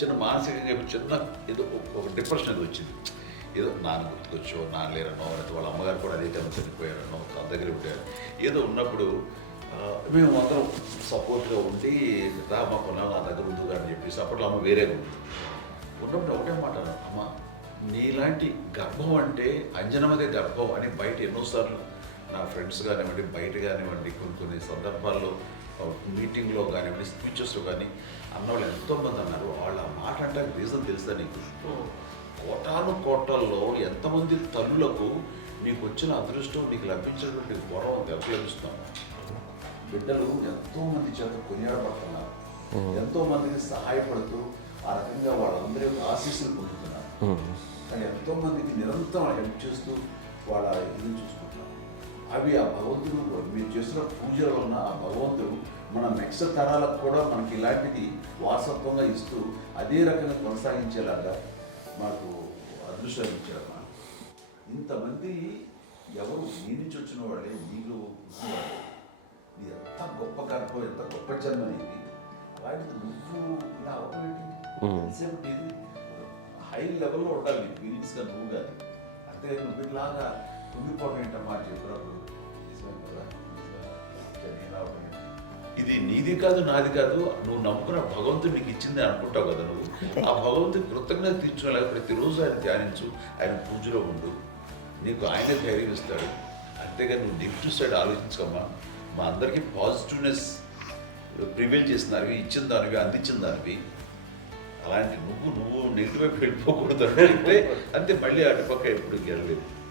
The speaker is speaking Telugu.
చిన్న మానసికంగా చిన్న ఏదో ఒక డిప్రెషన్ అది వచ్చింది. ఏదో నాన్న గుర్తుకొచ్చో, నాన్న లేరనో, లేకపోతే వాళ్ళ అమ్మగారు కూడా అదే టైం చనిపోయారనో, తన దగ్గర ఉంటారు. ఏదో ఉన్నప్పుడు మేము అందరం సపోర్ట్గా ఉండి మా కొన్నాళ్ళు నా దగ్గర ఉందిగా అని చెప్పేసి అప్పట్లో అమ్మ వేరేగా ఉంది. ఉన్నప్పుడు ఒకటే మాట అమ్మ, నీలాంటి గర్భం అంటే అంజనమదే గర్భం అని బయట ఎన్నోసార్లు నా ఫ్రెండ్స్ కానివ్వండి, బయట కానివ్వండి, కొన్ని సందర్భాల్లో మీటింగ్లో కానివ్వండి, స్పీచెస్లో కానీ అన్నవాళ్ళు ఎంతోమంది అన్నారు. వాళ్ళు ఆ మాట అంటే రీజన్ తెలుసా నీకు? కోటాను కోటాల్లో ఎంతమంది తల్లులకు నీకు వచ్చిన అదృష్టం, నీకు లభించినటువంటి గౌరవం ఎవరు లభిస్తున్నాను. బిడ్డలు ఎంతోమంది చేత కొనియాడబడుతున్నారు, ఎంతోమందికి సహాయపడుతూ ఆ రకంగా వాళ్ళందరి యొక్క ఆశీస్సులు పొందుతున్నారు. కానీ ఎంతోమందికి నిరంతరం హెల్ప్ చేస్తూ వాళ్ళ ఇది చూసుకుంటున్నారు. అవి ఆ భగవంతుడు మీరు చేసిన పూజల వలన ఆ భగవంతుడు మన నెక్స్ట్ తరాలకు కూడా మనకి ఇలాంటిది వారసత్వంగా ఇస్తూ అదే రకంగా కొనసాగించేలాగా మాకు అదృష్టాన్ని ఇచ్చారు. ఇంతమంది ఎవరు మీ నుంచి వచ్చిన వాళ్ళే, నీకు ఇది ఎంత గొప్ప గర్భం, ఎంత గొప్ప జన్మ నీది. అలాంటిది నువ్వు ఇలా అవటమేంటి? ఎంతసేపు ఇది హై లెవెల్లో ఉండాలి నీ ఫీలింగ్స్గా నువ్వు కానీ. అంతే నువ్వు ఇలాగా కుంగిపోవడం ఏంటమ్మా అని చెప్పినప్పుడు నిజమే కదా, నేను అవటం ఏంటి? ఇది నీది కాదు, నాది కాదు, నువ్వు నమ్ముకున్న భగవంతుడు నీకు ఇచ్చింది అనుకుంటావు కదా. నువ్వు ఆ భగవంతుడి కృతజ్ఞత తీర్చుకోలేక ప్రతిరోజు ఆయన ధ్యానించు, ఆయన పూజలో ఉండు, నీకు ఆయనే ధైర్యం ఇస్తాడు. అంతేగాని నువ్వు నెగిటివ్ సైడ్ ఆలోచించకమ్మా. మా అందరికీ పాజిటివ్నెస్ ప్రివైల్ చేసిన దానివి, ఇచ్చిన దానివి, అందించిన దానివి. అలాంటి నువ్వు నెగిటివ్ వైపు వెళ్ళిపోకూడదు అంటే అంతే, మళ్ళీ అటుపక్క ఎప్పుడు గెలలేదు.